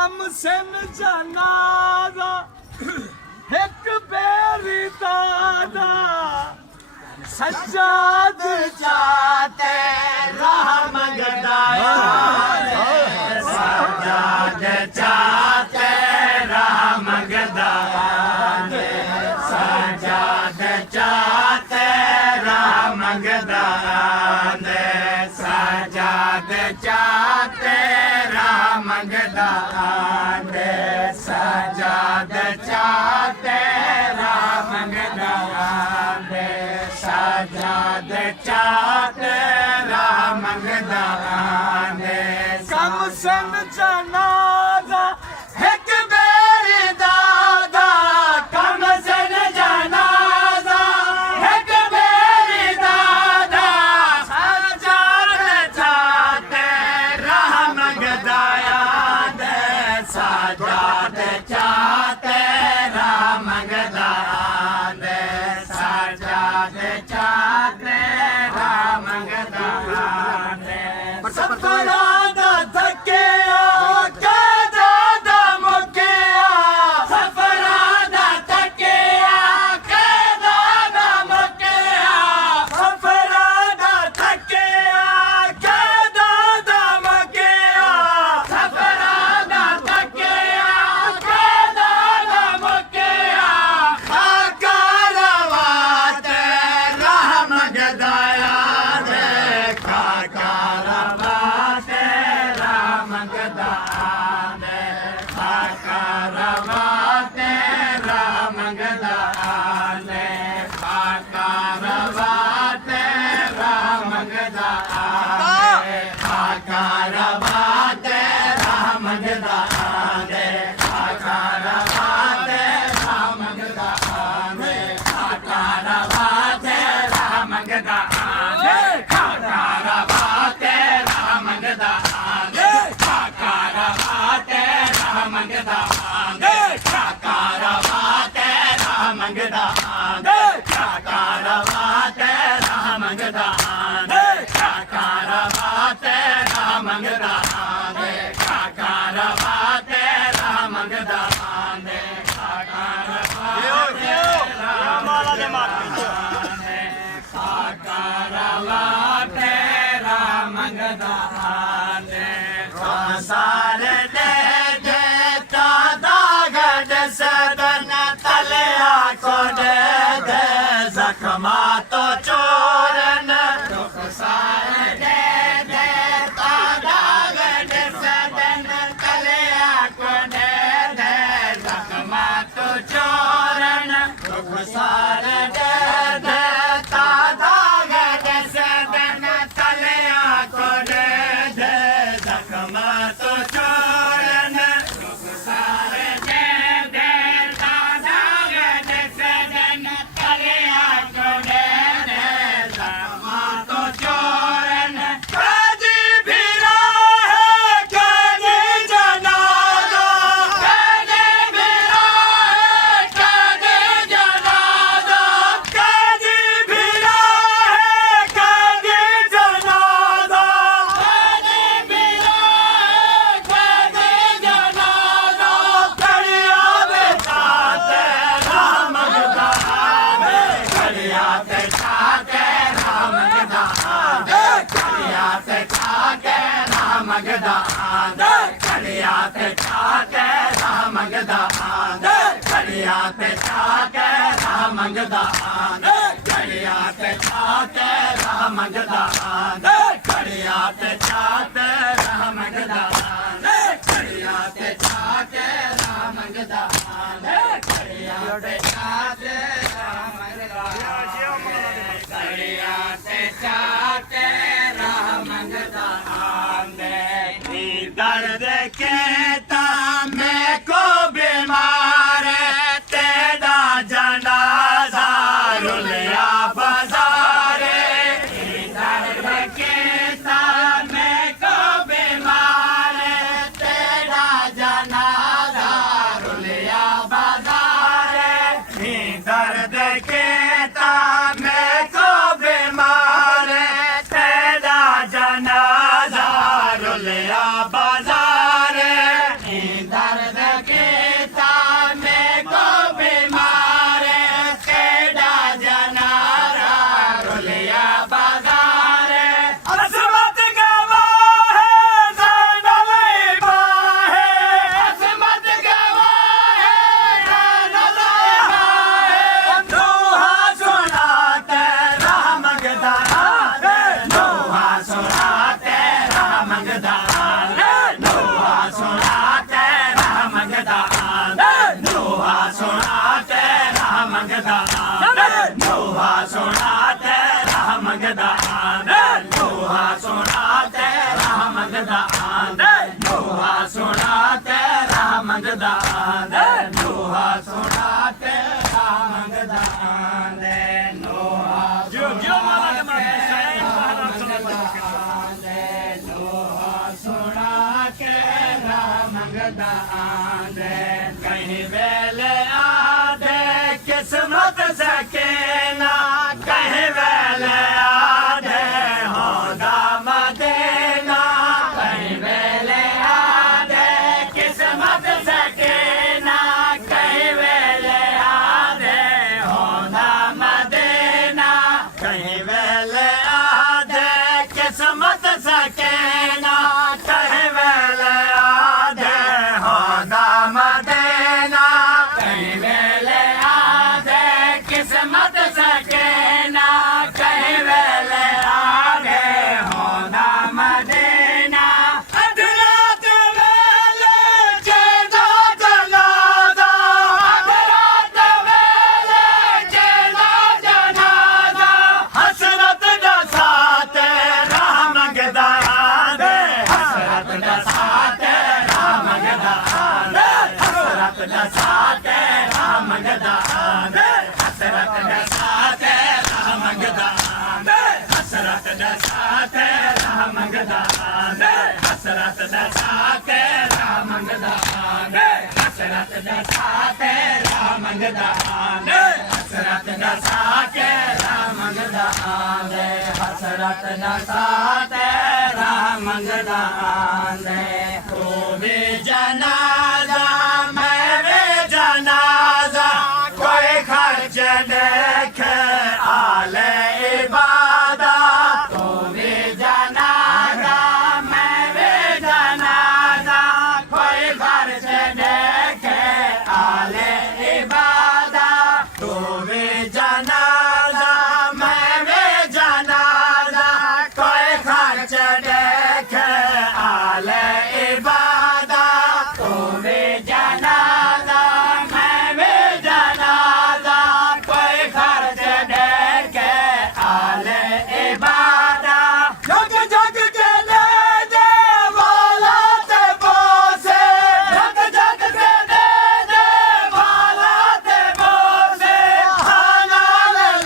कम सिन जनाजा एक बेरी दादा सज्जाद चाहते राह मंगदाया सज्जाद चाहते राह मंगदाया सज्जाद चाहते राह मंगदाया सज्जाद चाहते राह मंगदाया सज्जाद चाहते राह मंगदाया सज्जाद चाहते राह मंगदाया कम सन जनाजा एक बेरी दादा कम सन जनाजा एक बेरी दादा सज्जाद चाहते राह मंगदाया सज्जाद चाहते राह मंगदाया सज्जाद चाहते राह मंगदाया सफरा दा थकिया के दादा मुकिया सफरा दा थकिया के दादा मुकिया सफरा दा थकिया के दादा मुकिया सफरा दा थकिया के दादा मुकिया कारवात राह मंगदाया कारवात राह मंगदाया कारवात राह मंगदाया कारवात राह मंगदाया कारवात राह मंगदाया कारवात राह मंगदाया कारवात राह मंगदाया कारवात राह मंगदाया कारवात राह मंगदाया कारवात राह मंगदाया कारवात राह मंगदाया कारवात राह मंगदाया कारवात राह मंगदाया सार दे देता दागद सदन तलिया को दे दे जख्मा तो चोरन सार दे देता दागद सदन तलिया को दे दे जख्मा तो चोरन सार दे देता दागद सदन तलिया को दे दे जख्मा तो चोरन सार दे देता दागद सदन तलिया को दे दे जख्मा तो चोरन काजी भिरा है काजी जनाजा काजी भिरा है काजी जनाजा काजी भिरा है काजी जनाजा काजी भिरा है काजी जनाजा कड़िया बेचाते राह मंगदाया कड़िया बेचाते राह मंगदाया कड़िया बेचाते राह मंगदाया कड़िया बेचाते राह मंगदाया कड़िया बेचाते राह मंगदाया कड़िया बेचाते राह मंगदाया कड़िया बेचाते राह मंगदाया कड़िया बेचाते राह मंगदाया कड़िया बेचाते राह मंगदाया कड़िया बेचाते राह मंगदाया दर्द कहता मैं को बीमार तेरा जनाजा रुलिया बाजारे दर्द कहता मैं को बीमार तेरा जनाजा रुलिया बाजारे दर्द कहता मैं को बीमार मंगदा आंदे लोहा सोना तेरा मंगदा आंदे लोहा सोना तेरा मंगदा आंदे लोहा सोना तेरा मंगदा आंदे लोहा जो माला के माथे साईं महाराज लोहा सोना तेरा मंगदा आंदे कहीं वेले आदे किस्मत सके ना कहीं वेले आदे होगा मदीना कहीं वेले आदे किस्मत सके ना कहीं वेले आदे होगा मदीना कहीं वेले आदे किस्मत सके ना कहीं वेले आदे होगा मदीना कहीं वेले आदे किस्मत सके ना कहीं वेले आदे होगा मदीना अधरात वेले जेदा जनाजा अधरात वेले जेदा जनाजा हसरत दा साथ राह मंगदा आंदे हसरत दा साथ राह मंगदा आंदे हसरत दा साथ राह मंगदा आंदे हसरत दा साथ राह मंगदा आंदे हसरत दा साथ राह मंगदा आंदे हसरत दा साथ राह मंगदा आंदे हसरत दा साथ राह मंगदा आंदे हसरत दा साथ राह मंगदा आंदे हसरत दा साथ राह मंगदा आंदे तू भी जनाजा मैं भी जनाजा कोई खर्च देख आले इबादा तू भी जनाजा मैं भी जनाजा कोई खर्च देख आले इबादा तू भी जनाजा मैं भी जनाजा कोई खर्च देख आले इबादा तू भी जनाजा मैं भी जनाजा कोई खर्च देख आले इबादा जग जग के ले दे वाला ते बोसे जग जग के ले दे वाला ते बोसे खाना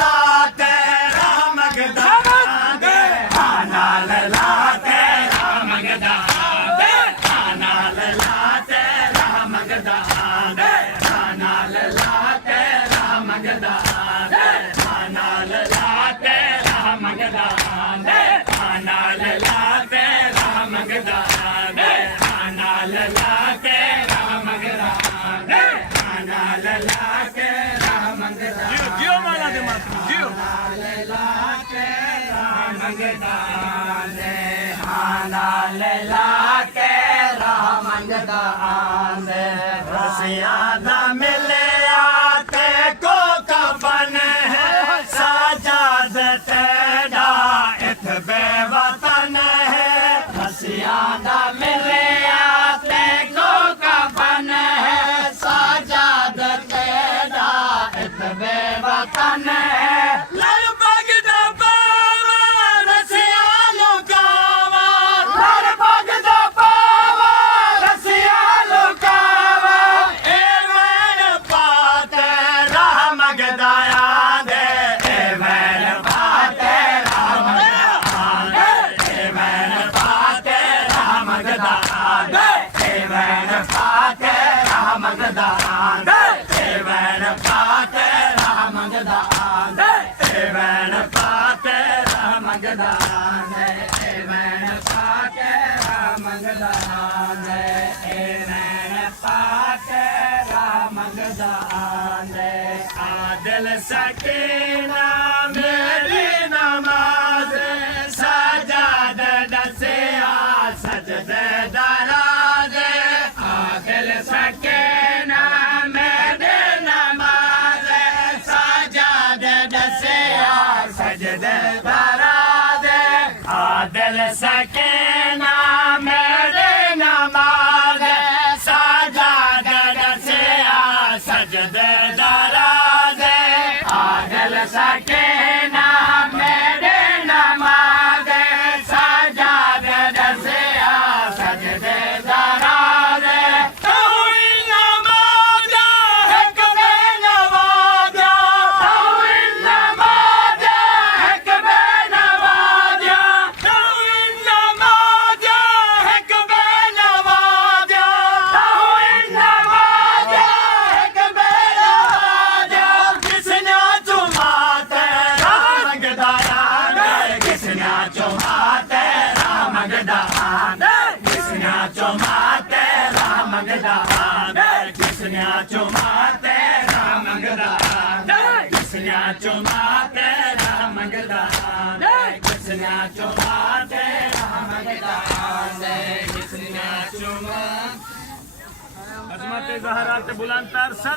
लाते राम मंगदा आंदे खाना लाते राम मंगदा आंदे खाना लाते राम मंगदा आंदे खाना लाते राम मंगदा आंदे खाना लाते राम मंगदा आंदे खाना लाते राम मंगदा आंदे खाना लाते राम मंगदा आंदे खाना लाते राम मंगदा जियो माला दे मात्र जियो लाते राम मंगदा आंदे खाना लाते राम मंगदा आंदे रसिया दा मिले आते को कफन है साजाद तेरा इत बेवतन है रसिया दा मिले आते को कफन है साजाद तेरा इत बेवतन है लड़ भगदा पावा रसिया लुकावा लड़ भगदा पावा रसिया लुकावा ए मैन पाते राह मंगदा आंदे ए मैन पाते राह मंगदा आंदे ए मैन पाते राह मंगदा आंदे ए मैन पाते राह मंगदा आंदे ए मैन पाते राह मंगदा आंदे ए मैन पाते राह मंगदा आंदे ए मैन पाते राह मंगदा आंदे ए मैन पाते राह मंगदा आंदे आदिल सकीना मेरी नमाज सजाद दसिया सजदे दराज आदिल सकीना मेरी नमाज सजाद दसिया सजदे दराज आदिल सकीना मेरी नमाज सजाद दसिया सजदे दराज आदिल सकीना मेरे चुमा तेरा मंगदा आंदे किसने चुमा तेरा मंगदा आंदे किसने चुमा तेरा मंगदा आंदे किसने चुमा तेरा मंगदा आंदे किसने चुमा अजमत ज़हरा ते बुलंद तर